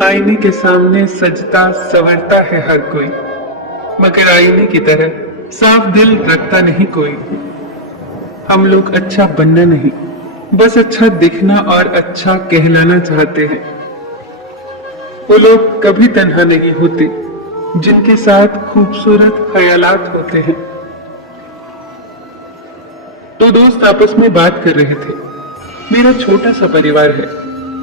आईने के सामने सजता संवरता है हर कोई, मगर आईने की तरह साफ दिल रखता नहीं कोई। हम लोग अच्छा बनना नहीं, बस अच्छा दिखना और अच्छा कहलाना चाहते हैं। वो लोग कभी तन्हा नहीं होते जिनके साथ खूबसूरत ख्यालात होते हैं। दो दोस्त आपस में बात कर रहे थे। मेरा छोटा सा परिवार है,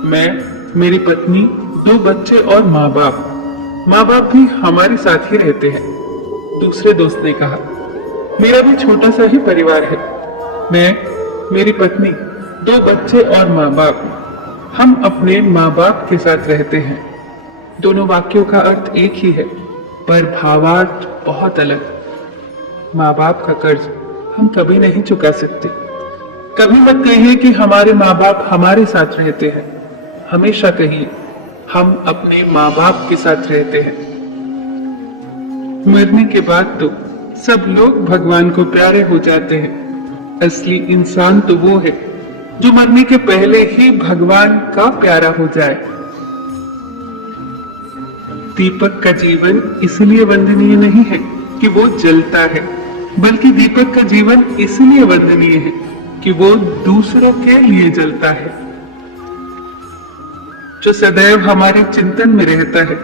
मैं, मेरी पत्नी, 2 बच्चे और माँ बाप। माँ बाप भी हमारे साथ ही रहते हैं। दूसरे दोस्त ने कहा, मेरा भी छोटा सा ही परिवार है, मैं, मेरी पत्नी, 2 बच्चे और माँ बाप। हम अपने माँ बाप के साथ रहते हैं। दोनों वाक्यों का अर्थ एक ही है, पर भावार्थ बहुत अलग। माँ बाप का कर्ज हम कभी नहीं चुका सकते। कभी मत कहिए कि हमारे माँ बाप हमारे साथ रहते हैं। हमेशा कहिए, हम अपने माँ बाप के साथ रहते हैं। मरने के बाद तो सब लोग भगवान को प्यारे हो जाते हैं। असली इंसान तो वो है जो मरने के पहले ही भगवान का प्यारा हो जाए। दीपक का जीवन इसलिए वंदनीय नहीं है कि वो जलता है, बल्कि दीपक का जीवन इसलिए वंदनीय है कि वो दूसरों के लिए जलता है। जो सदैव हमारे चिंतन में रहता है,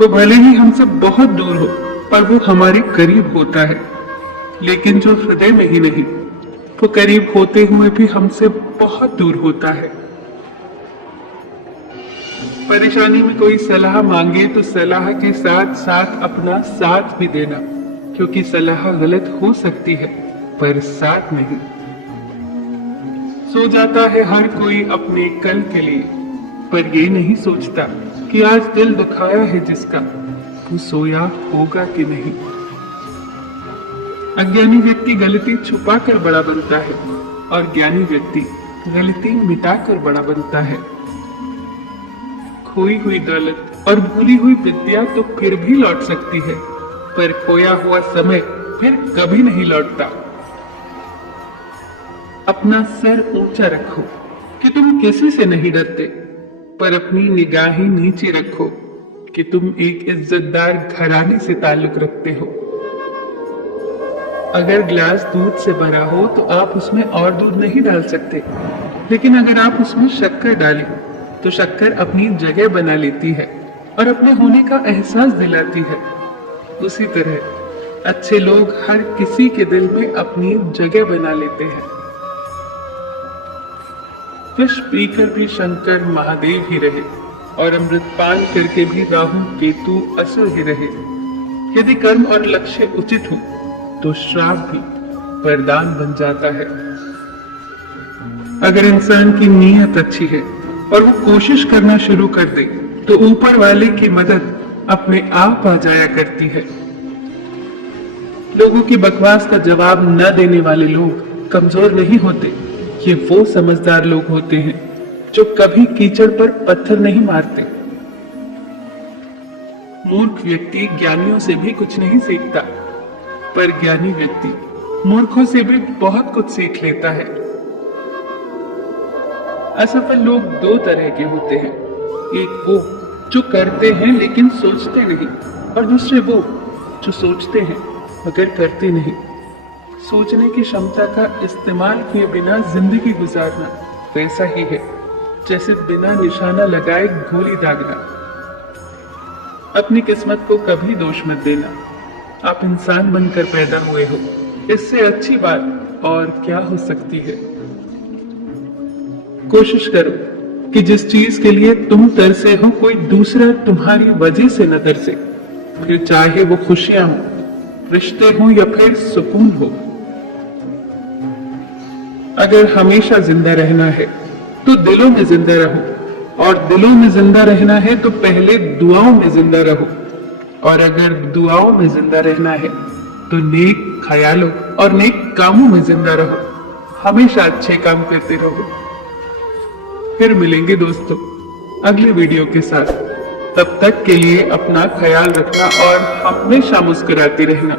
वो भले ही हमसे बहुत दूर हो, पर वो हमारे करीब होता है। लेकिन जो हृदय में ही नहीं, वो करीब होते हुए भी हमसे बहुत दूर होता है। परेशानी में कोई सलाह मांगे तो सलाह के साथ साथ अपना साथ भी देना, क्योंकि सलाह गलत हो सकती है पर साथ नहीं। सो जाता है हर कोई अपने कल के लिए, पर ये नहीं सोचता कि आज दिल दुखाया है जिसका, वो सोया होगा कि नहीं। अज्ञानी व्यक्ति गलती छुपाकर बड़ा बनता है और ज्ञानी व्यक्ति गलती मिटाकर बड़ा बनता है। खोई हुई दौलत और भूली हुई विद्या तो फिर भी लौट सकती है, पर खोया हुआ समय फिर कभी नहीं लौटता। अपना सर ऊंचा रखो कि तुम किसी से नहीं डरते, पर अपनी निगाहें नीचे रखो कि तुम एक इज्जतदार घराने से ताल्लुक रखते हो। अगर ग्लास दूध से भरा हो तो आप उसमें और दूध नहीं डाल सकते, लेकिन अगर आप उसमें शक्कर डालें तो शक्कर अपनी जगह बना लेती है और अपने होने का एहसास दिलाती है। उसी तरह अच्छे लोग हर किसी के दिल में अपनी जगह बना लेते हैं। विष पीकर भी शंकर महादेव ही रहे और अमृतपान करके भी राहु केतु असुर ही रहे। यदि कर्म और लक्ष्य उचित हो तो श्राप भी वरदान बन जाता है। अगर इंसान की नीयत अच्छी है और वो कोशिश करना शुरू कर दे तो ऊपर वाले की मदद अपने आप आ जाया करती है। लोगों की बकवास का जवाब न देने वाले लोग कमजोर नहीं होते, ये वो समझदार लोग होते हैं जो कभी कीचड़ पर पत्थर नहीं मारते। मूर्ख व्यक्ति ज्ञानियों से भी कुछ नहीं सीखता, पर ज्ञानी व्यक्ति मूर्खों से भी बहुत कुछ सीख लेता है। असफल लोग 2 तरह के होते हैं, एक वो जो करते हैं लेकिन सोचते नहीं, और दूसरे वो जो सोचते हैं मगर करते नहीं। सोचने की क्षमता का इस्तेमाल किए बिना जिंदगी गुजारना वैसा ही है जैसे बिना निशाना लगाए गोली दागना। अपनी किस्मत को कभी दोष मत देना। आप इंसान बनकर पैदा हुए हो, इससे अच्छी बात और क्या हो सकती है। कोशिश करो कि जिस चीज के लिए तुम तरसे हो कोई दूसरा तुम्हारी वजह से न तरसे, फिर चाहे वो खुशियां हो, रिश्ते हो या फिर सुकून हो। अगर हमेशा जिंदा रहना है तो दिलों में जिंदा रहो, और दिलों में जिंदा रहना है तो पहले दुआओं में जिंदा रहो, और अगर दुआओं में जिंदा रहना है तो नेक ख्यालों और नेक कामों में जिंदा रहो। हमेशा अच्छे काम करते रहो। फिर मिलेंगे दोस्तों अगले वीडियो के साथ। तब तक के लिए अपना ख्याल रखना और हमेशा मुस्कुराते रहना।